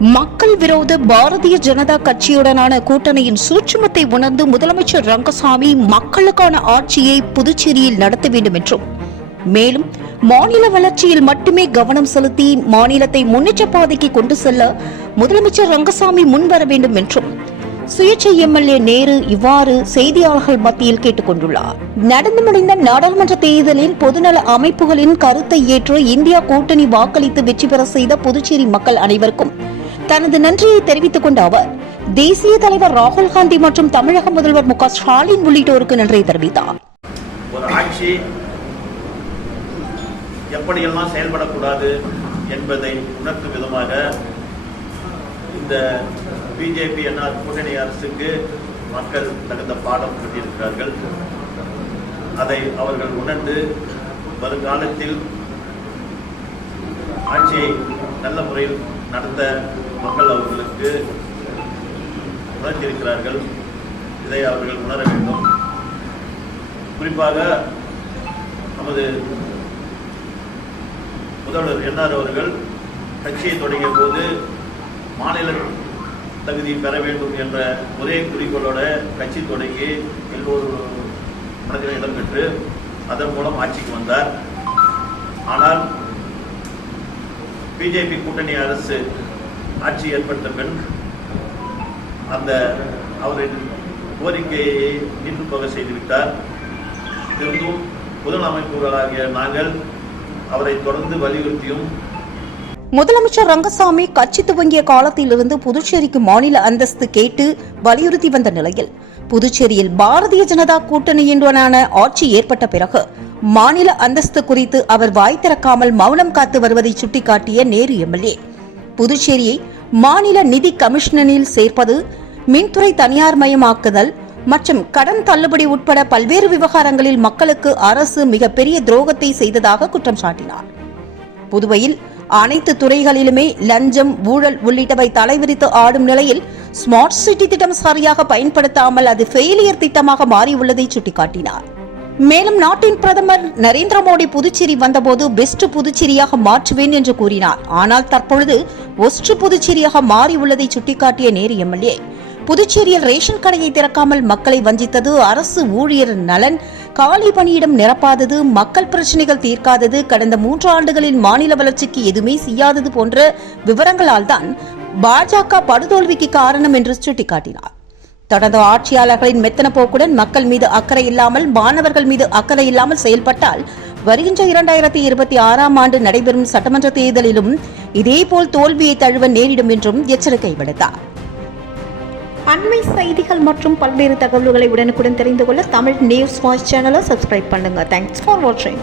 மக்கள் விரோத பாரதிய ஜனதா கட்சியுடனான கூட்டணியின் சூட்சுமத்தை உணர்ந்து முதலமைச்சர் ரங்கசாமி மக்களுக்கான ஆட்சியை புதுச்சேரியில் நடத்த வேண்டும் என்றும். மேலும் மாநில வளர்ச்சியில் மட்டுமே கவனம் செலுத்தி மாநிலத்தை முன்னேற்ற பாதைக்கு கொண்டு செல்ல முதலமைச்சர் ரங்கசாமி முன்வர வேண்டும் என்றும். சுயேட்சை எம்எல்ஏ நேரு இவ்வாறு செய்தியாளர்கள் மத்தியில் கேட்டுக் கொண்டுள்ளார். நடந்து முடிந்த நாடாளுமன்ற தேர்தலில் பொதுநல அமைப்புகளின் கருத்தை ஏற்று இந்தியா கூட்டணி வாக்களித்து வெற்றி பெற செய்த புதுச்சேரி மக்கள் அனைவருக்கும் தனது நன்றியை தெரிவித்துக் கொண்ட அவர் தேசிய தலைவர் ராகுல் காந்தி மற்றும் தமிழக முதல்வர் மு க ஸ்டாலின் உள்ளிட்டோருக்கு நன்றியை தெரிவித்தார். ஒரு ஆட்சி எப்படியெல்லாம் செயல்படக்கூடாது என்பதை உணர்த்தும் விதமாக இந்த பிஜேபி என்ஆர் கூட்டணி அரசுக்கு மக்கள் தகுந்த பாடம் கட்டியிருக்கிறார்கள். அதை அவர்கள் உணர்ந்து வருங்காலத்தில் ஆட்சியை நல்ல முறையில் நடந்த மக்கள் அவர்களுக்கு உணர்ந்திருக்கிறார்கள். இதை அவர்கள் உணர வேண்டும். குறிப்பாக நமது முதல்வர் என்ஆர் அவர்கள் கட்சியை தொடங்கிய போது மாநில தகுதி பெற வேண்டும் என்ற ஒரே குறிக்கோளோட கட்சி தொடங்கி எல்லோரும் மனதில் இடம்பெற்று அதன் மூலம் ஆட்சிக்கு வந்தார். ஆனால் பிஜேபி கூட்டணி அரசு ஆட்சி ஏற்பட்ட பின் அந்த அவரின் கோரிக்கையை நின்று போக செய்துவிட்டார். இருந்தும் முதலமைப்புகளாகிய நாங்கள் அவரை தொடர்ந்து வலியுறுத்தியும் முதலமைச்சர் ரங்கசாமி கட்சி துவங்கிய காலத்திலிருந்து புதுச்சேரிக்கு மாநில அந்தஸ்து கேட்டு வலியுறுத்தி வந்த நிலையில் புதுச்சேரியில் பாரதிய ஜனதா கூட்டணியுடனான ஆட்சி ஏற்பட்ட பிறகு மாநில அந்தஸ்து குறித்து அவர் வாய் திறக்காமல் மௌனம் காத்து வருவதை சுட்டிக்காட்டிய நேரு எம்எல்ஏ. புதுச்சேரியை மாநில நிதி கமிஷனில் சேர்ப்பது மின்துறை தனியார் மயமாக்குதல் மற்றும் கடன் தள்ளுபடி உட்பட பல்வேறு விவகாரங்களில் மக்களுக்கு அரசு மிகப்பெரிய துரோகத்தை செய்ததாக குற்றம் சாட்டினார். புதுவையில் அனைத்து துறைகளிலுமே லஞ்சம் ஊழல் உள்ளிட்டவை தலைவிரித்து ஆடும் நிலையில் ஸ்மார்ட் சிட்டி திட்டம் சரியாக பயன்படுத்தாமல் அது ஃபெயிலியர் திட்டமாக மாறியுள்ளதை சுட்டிக்காட்டினார். மேலும் நாட்டின் பிரதமர் நரேந்திர மோடி புதுச்சேரி வந்தபோது பெஸ்ட் புதுச்சேரியாக மாற்றுவேன் என்று கூறினார். ஆனால் தற்பொழுது ஒஸ்ட் புதுச்சேரியாக மாறியுள்ளதை சுட்டிக்காட்டிய நேரு எம்எல்ஏ புதுச்சேரியில் ரேஷன் கடையை திறக்காமல் மக்களை வஞ்சித்தது அரசு ஊழியர் நலன் காலி பணியிடம் நிரப்பாதது மக்கள் பிரச்சனைகள் தீர்க்காதது கடந்த மூன்று ஆண்டுகளில் மாநில வளர்ச்சிக்கு எதுவுமே செய்யாதது போன்ற விவரங்களால் தான் பாஜக படுதோல்விக்கு காரணம் என்று சுட்டிக்காட்டினார். தொடர்ந்து ஆட்சியாளர்களின் மெத்தன போக்குடன் மக்கள் மீது அக்கறை இல்லாமல் மாணவர்கள் மீது அக்கறை இல்லாமல் செயல்பட்டால் வருகின்ற இரண்டாயிரத்தி இருபத்தி ஆறாம் ஆண்டு நடைபெறும் சட்டமன்ற தேர்தலிலும் இதேபோல் தோல்வியை தழுவ நேரிடும் என்றும் எச்சரிக்கை விடுத்தார். அண்மை செய்திகள் மற்றும் பல்வேறு தகவல்களை உடனுக்குடன் தெரிந்து கொள்ள தமிழ் நியூஸ் வாய்ஸ் சேனலை சப்ஸ்கிரைப் பண்ணுங்க. தேங்க்ஸ் ஃபார் வாட்சிங்